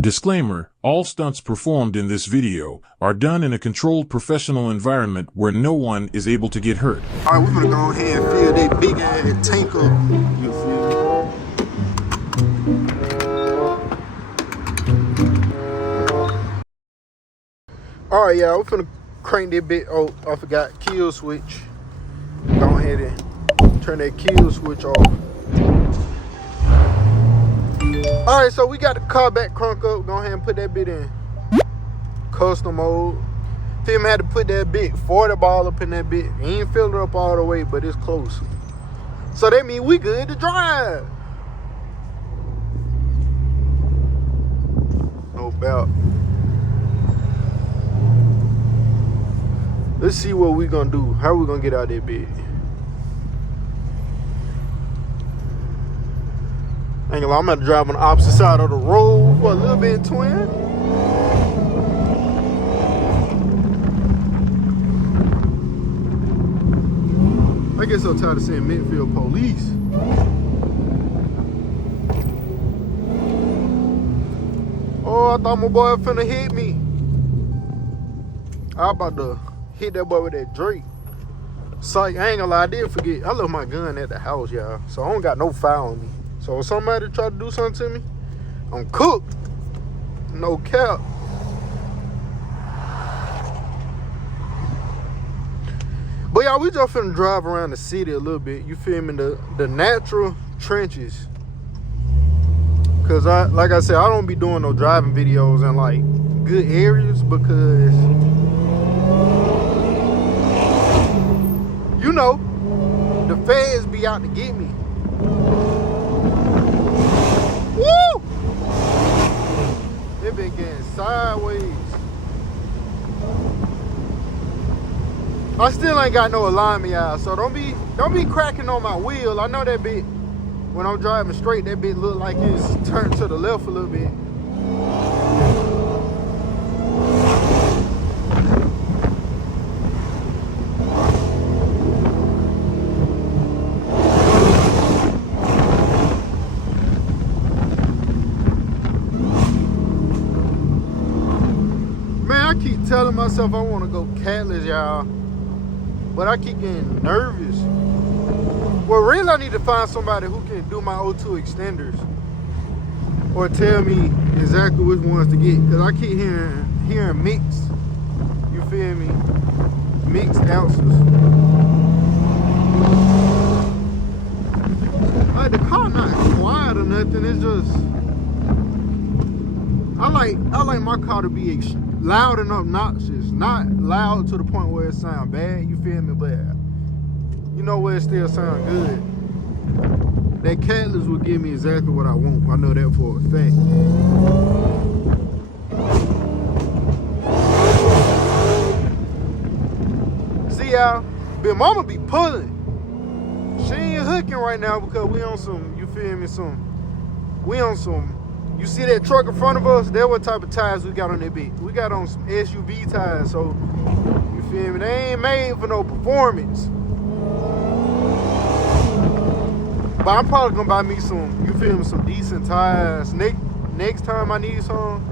Disclaimer, all stunts performed in this video are done in a controlled professional environment where no one is able to get hurt. Alright, we're gonna go ahead and fill that big ass tank up. You feel me? Alright, y'all, we're finna crank that bit. Oh, I forgot kill switch. Go ahead and turn that kill switch off. Alright, so we got the car back crunk up. Go ahead and put that bit in custom mode. Feel me, had to put that bit 40 ball up in that bit. He ain't filled it up all the way, but it's close. So that means we good to drive. No doubt. Let's see what we gonna do. How we gonna get out that bit? Ain't gonna lie, I'm gonna drive on the opposite side of the road for a little bit, twin. I get so tired of saying Midfield police. Oh, I thought my boy finna hit me. I about to hit that boy with that Drake. Psych, I ain't gonna lie, I did forget. I left my gun at the house, y'all. So I don't got no fire on me. So if somebody try to do something to me, I'm cooked. No cap. But y'all, we just finna drive around the city a little bit. You feel me? The natural trenches. Cause like I said, I don't be doing no driving videos in like good areas because you know the feds be out to get me. Woo! They been getting sideways. I still ain't got no alignment, y'all. So don't be cracking on my wheel. I know that bit when I'm driving straight, that bit look like it's turned to the left a little bit. I keep telling myself I want to go catless, y'all, but I keep getting nervous. Well, really, I need to find somebody who can do my O2 extenders or tell me exactly which ones to get, because I keep hearing mixed. You feel me? Mixed ounces. Like, the car not quiet or nothing. It's just I like my car to be loud and obnoxious, not loud to the point where it sound bad, you feel me, but you know where it still sound good. That Catalyst will give me exactly what I want. I know that for a fact. See, y'all, Big Mama be pulling. She ain't hooking right now because we on some, you feel me, you see that truck in front of us? That's what type of tires we got on that bit. We got on some SUV tires, so you feel me? They ain't made for no performance. But I'm probably gonna buy me some, you feel me, some decent tires next time I need some.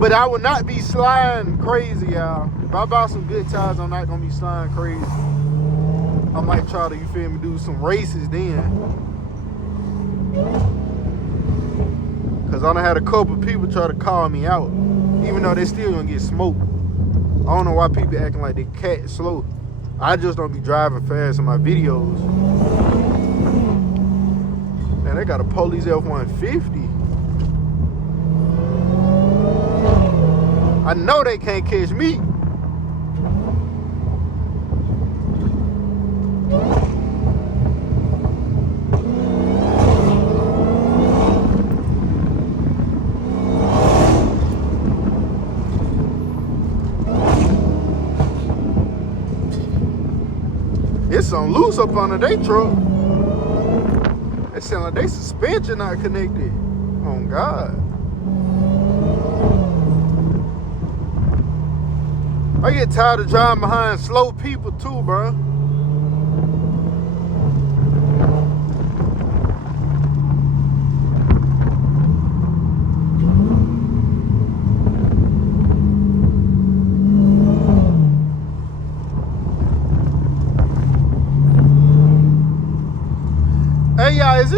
But I will not be sliding crazy, y'all. If I buy some good tires, I'm not gonna be sliding crazy. I might try to, you feel me, do some races then. Cause I done had a couple people try to call me out, even though they still gonna get smoked. I don't know why people acting like they cat slow. I just don't be driving fast in my videos. Man, they got a police F-150. I know they can't catch me. It's some loose up under their truck. It sound like they suspension not connected. Oh God. I get tired of driving behind slow people too, bro.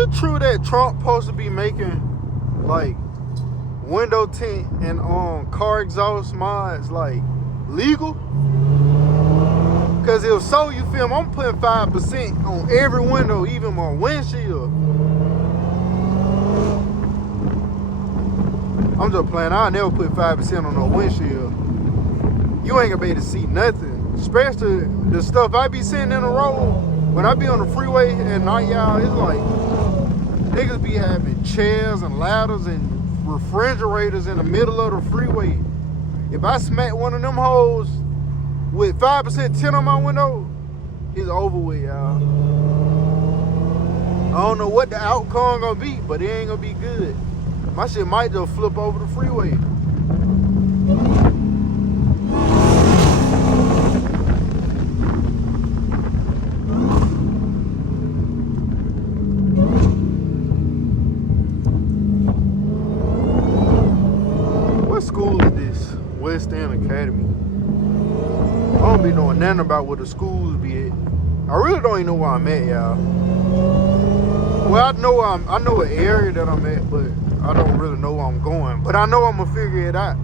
it true that Trump supposed to be making like window tint and car exhaust mods like legal? Cause if so, you feel me, I'm putting 5% on every window, even my windshield. I'm just playing. I'll never put 5% on no windshield. You ain't gonna be able to see nothing. Especially the stuff I be seeing in the road. When I be on the freeway at night, y'all, it's like niggas be having chairs and ladders and refrigerators in the middle of the freeway. If I smack one of them hoes with 5% tint on my window, it's over with, y'all. I don't know what the outcome gonna be, but it ain't gonna be good. My shit might just flip over the freeway. What school is this? West End Academy. I don't be knowing nothing about where the schools be at. I really don't even know where I'm at, y'all. Well, I know an area that I'm at, but I don't really know where I'm going. But I know I'm gonna figure it out.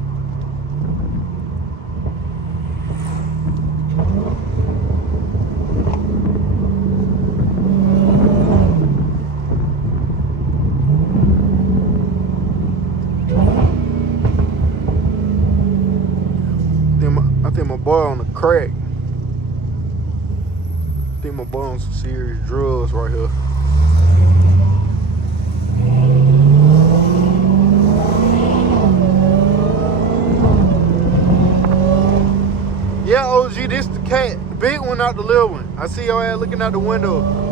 I think my boy on the crack. I think my boy on some serious drugs right here. Yeah, OG, this the cat. The big one, not the little one. I see your ass looking out the window.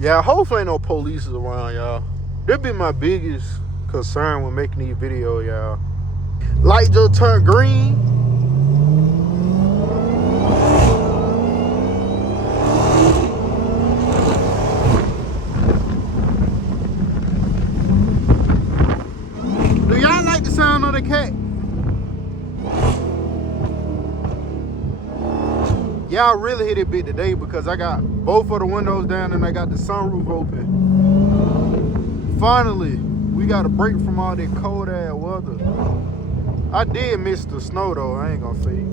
Yeah, hopefully ain't no police around, y'all. That'd be my biggest concern when making these videos, y'all. Light just turned green. Do y'all like the sound of the cat? Y'all really hit it big today because I got both of the windows down and I got the sunroof open. Finally, we got a break from all that cold ass weather. I did miss the snow though, I ain't gonna fake.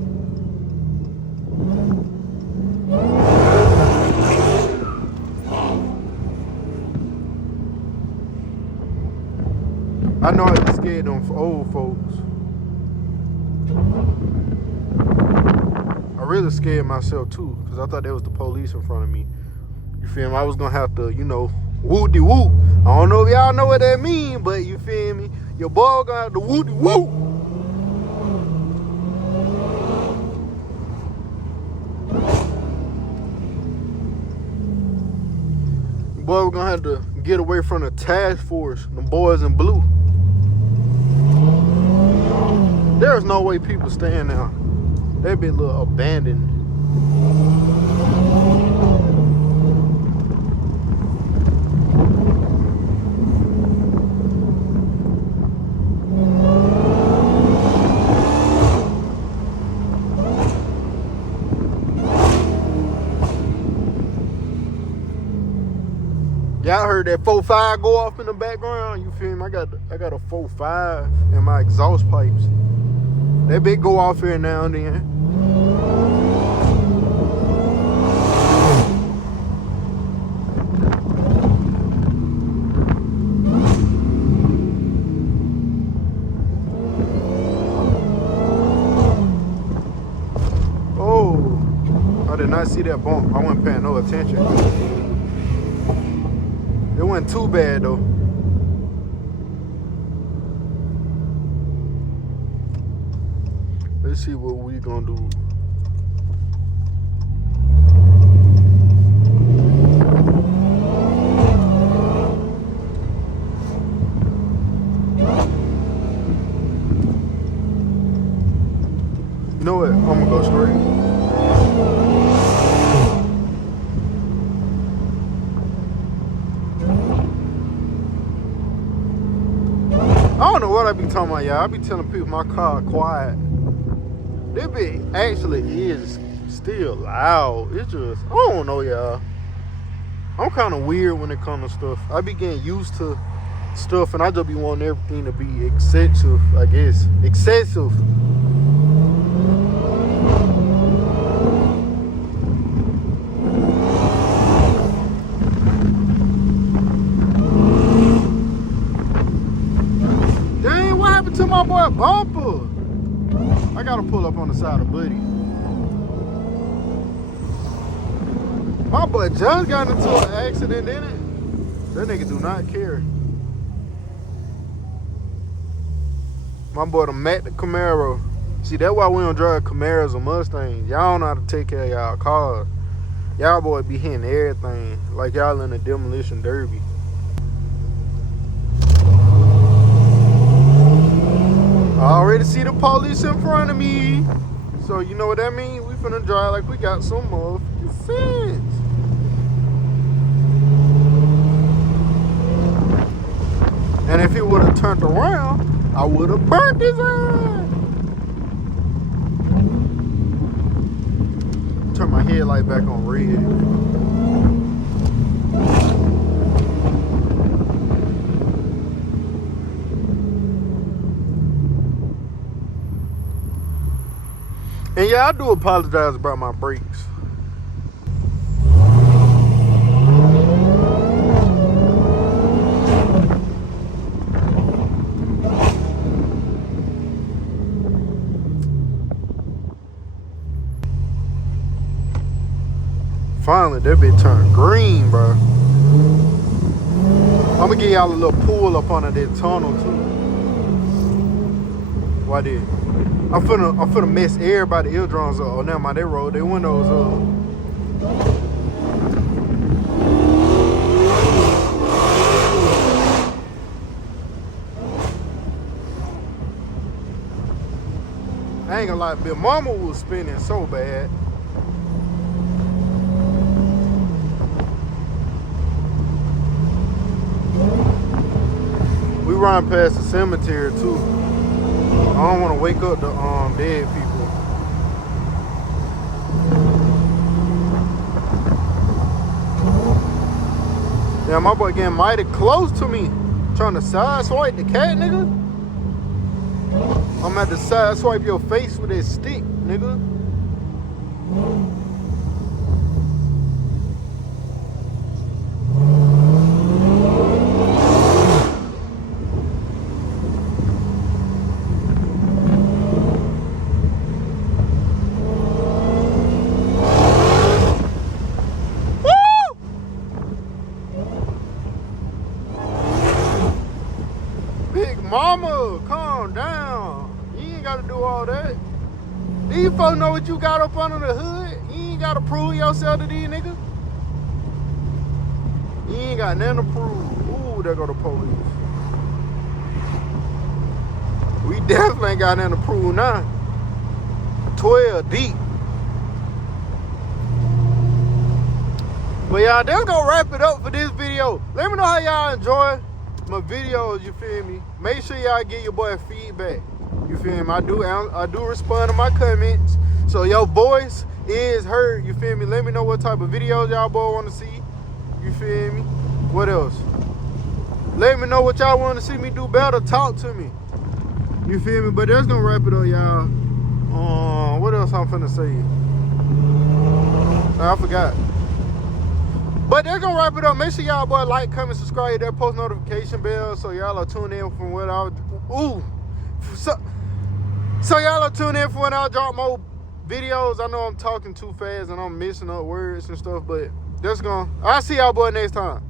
I know I just scared them old folks. I really scared myself too, because I thought there was the police in front of me. You feel me? I was gonna have to, you know, whoop-de-whoop. I don't know if y'all know what that mean, but you feel me? Your boy gonna have to whoop-de-whoop. Your boy gonna have to get away from the task force, them boys in blue. There's no way people staying there. They be a little abandoned. Y'all heard that 4.5 go off in the background? You feel me? I got a 4.5 in my exhaust pipes. That bit go off here now and then. Oh, I did not see that bump. I wasn't paying no attention. It wasn't too bad though. Let's see what we gonna do. what I be talking about, y'all. I be telling people my car quiet. This bitch actually is still loud. It's just, I don't know, y'all. I'm kind of weird when it comes to stuff. I be getting used to stuff, and I just be wanting everything to be excessive, I guess. Excessive. Dang, what happened to my boy Bumper? I gotta pull up on the side of Buddy. My boy just got into an accident, didn't it? That nigga do not care. My boy the Matt the Camaro. See, that's why we don't drive Camaros or Mustangs. Y'all don't know how to take care of y'all cars. Y'all boy be hitting everything like y'all in a demolition derby. I already see the police in front of me. So you know what that means? We finna drive like we got some motherfucking sense. And if he would have turned around, I would have burnt his ass. Turn my headlight back on red. And yeah, I do apologize about my brakes. Finally, that bitch turned green, bro. I'm gonna give y'all a little pull up under that tunnel too. Why did? I'm finna mess everybody eardrums up. Oh, never mind, they rolled their windows up. I ain't gonna lie, Bill Mama was spinning so bad. We run past the cemetery too. I don't want to wake up the dead people. Yeah, my boy getting mighty close to me. Trying to side swipe the cat, nigga. I'm at the side swipe your face with that stick, nigga. Mama, calm down. You ain't gotta do all that. These folks know what you got up under the hood. You ain't gotta prove yourself to these niggas. You ain't got nothing to prove. Ooh, there go the police. We definitely ain't got nothing to prove now. 12 deep. But y'all, that's gonna wrap it up for this video. Let me know how y'all enjoy my videos, you feel me? Make sure y'all give your boy feedback. You feel me? I do respond to my comments. So your voice is heard, you feel me? Let me know what type of videos y'all boy want to see. You feel me? What else? Let me know what y'all want to see me do better. Talk to me. You feel me? But that's gonna wrap it up, y'all. What else I'm finna say? I forgot. But they're gonna wrap it up. Make sure y'all boy like, comment, subscribe, hit that post notification bell so y'all are tuned in from when I so y'all are tuned in for when I drop more videos. I know I'm talking too fast and I'm missing up words and stuff, but that's gonna. I'll see y'all boy next time.